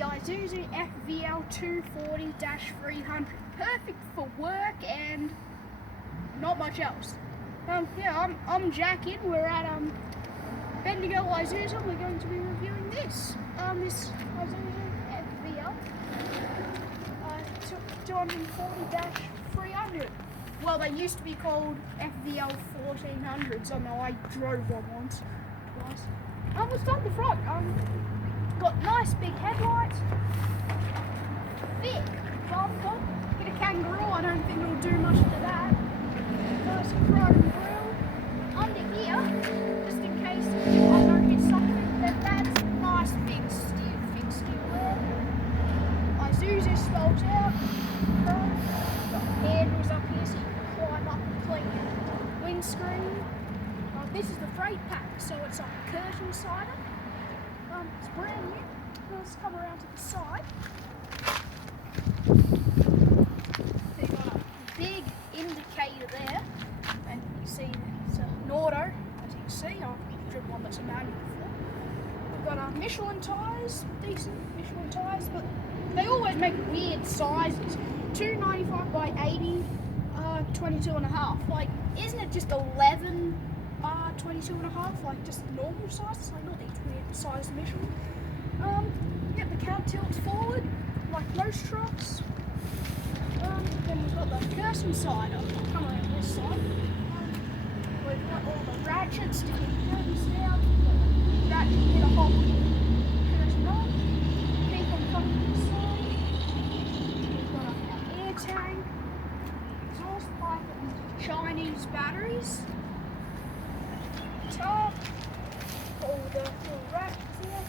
Isuzu FVL 240-300. Perfect for work and not much else. Yeah, I'm Jack in. We're at Bendigo Isuzu. We're going to be reviewing this Isuzu FVL 240-300. Well, they used to be called FVL 1400s. I know I drove one once, twice. Let's start the front. Got nice big headlights, thick bumper, bit of kangaroo. I don't think it'll do much to that. Nice chrome grille. Under here, just in case I don't hit something, that's nice big thick steel there. Isuzu spells out. Got handles up here so you can climb up and clean your windscreen. This is the freight pack, so it's like a curtain cider. It's brand new. Let's come around to the side. They've got a big indicator there, and you see it's an auto, as you can see. I've driven one that's a manual before. We've got Michelin tyres, decent Michelin tyres, but they always make weird sizes. 295 by 80, 22.5. Like, isn't it just 11? 22.5, like just normal sizes, like not these weird size Michelin. Yeah, the cab tilts forward, like most trucks. Then we've got the curtain side. I'll come around this side. We've got all the ratchets to keep the curtains down. Ratchet hit a hole, curtain on. Keep on coming to the side. We've got our air tank, exhaust pipe, and Chinese batteries. Top, all the little racks here,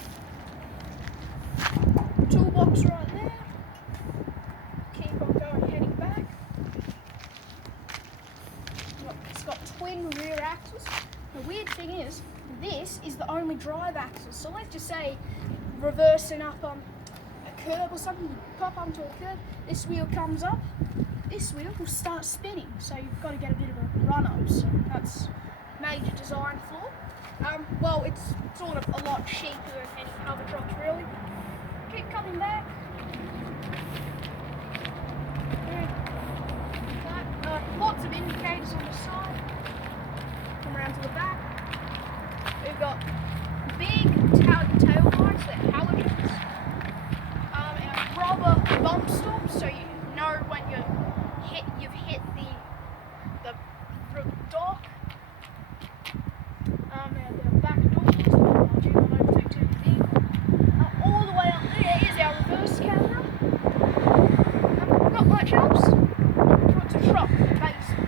toolbox right there, keep on going, heading back. Look, it's got twin rear axles. The weird thing is, this is the only drive axle, so let's just say reversing up a curb or something, you pop onto a curb, this wheel comes up, this wheel will start spinning, so you've got to get a bit of a run up, so that's major design flaw. Well, it's sort of a lot cheaper than any cover trucks, really. Keep coming back. Lots of indicators on the side. Come around to the back. We've got big tail lights, they're halogens, and rubber bump stops, so you know when you've hit the dock. And the back doors, do not overtake too big. All the way up there is our reverse camera. Not much else. It's a truck, basic.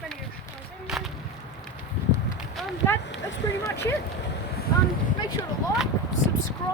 Plenty of that's pretty much it. Make sure to like, subscribe.